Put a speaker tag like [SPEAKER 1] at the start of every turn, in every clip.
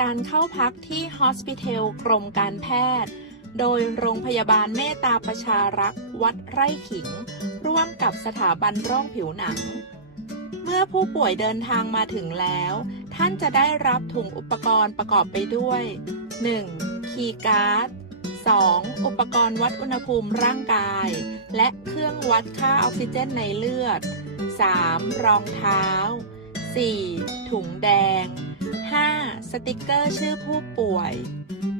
[SPEAKER 1] การเข้าพักที่ Hospital กรมการแพทย์ โดยโรงพยาบาลเมตตาประชารักษ์วัดไร่ขิง ร่วมกับสถาบันโรคผิวหนัง เมื่อผู้ป่วยเดินทางมาถึงแล้ว ท่านจะได้รับถุงอุปกรณ์ประกอบไปด้วย 1. คีย์การ์ด 2. อุปกรณ์วัดอุณหภูมิร่างกาย และเครื่องวัดค่าออกซิเจนในเลือด 3. รองเท้า 4. ถุงแดง 5. สติกเกอร์ชื่อผู้ป่วย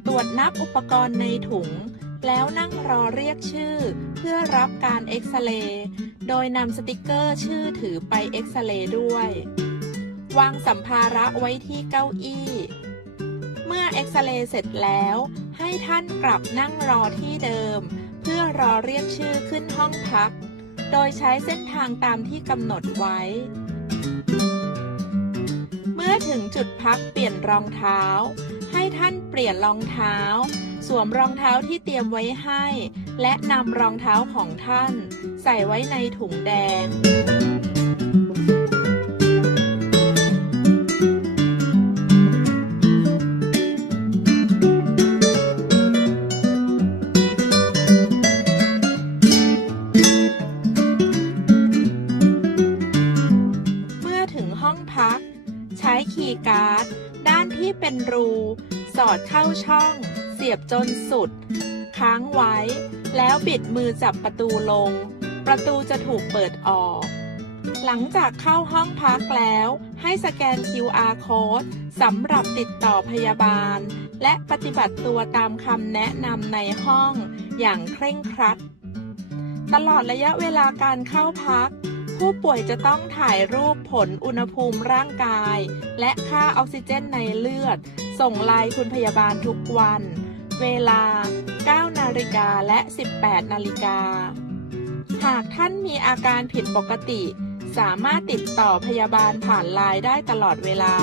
[SPEAKER 1] ตรวจนับอุปกรณ์ในถุง แล้วนั่งรอเรียกชื่อ เพื่อรับการเอ็กซเรย์โดยนำสติกเกอร์ชื่อถือไปเอ็กซเรย์ด้วย วางสัมภาระไว้ที่เก้าอี้ เมื่อเอ็กซเรย์เสร็จแล้ว ให้ท่านกลับนั่งรอที่เดิม เพื่อรอเรียกชื่อขึ้นห้องพัก โดยใช้เส้นทางตามที่กำหนดไว้ มื่อถึงจุดพักเปลี่ยนรองเท้า ให้ท่านเปลี่ยนรองเท้า สวมรองเท้าที่เตรียมไว้ให้ และนำรองเท้าของท่าน ใส่ไว้ในถุงแดงเมื่อถึงห้องพัก ใช้คีย์การ์ด ด้านที่เป็นรู สอดเข้าช่อง เสียบจนสุด ค้างไว้ แล้วบิดมือจับประตูลง ประตูจะถูกเปิดออก หลังจากเข้าห้องพักแล้ว ให้สแกน QR code สำหรับติดต่อพยาบาล และปฏิบัติตัวตามคำแนะนำในห้องอย่างเคร่งครัด ตลอดระยะเวลาการเข้าพัก ผู้ป่วยจะต้องถ่ายรูปผลอุณหภูมิร่างกาย และค่าออกซิเจนในเลือด ส่งไลน์คุณพยาบาลทุกวัน เวลา 9 นาฬิกาและ 18 นาฬิกา หากท่านมีอาการผิดปกติ สามารถติดต่อพยาบาลผ่านไลน์ได้ตลอดเวลา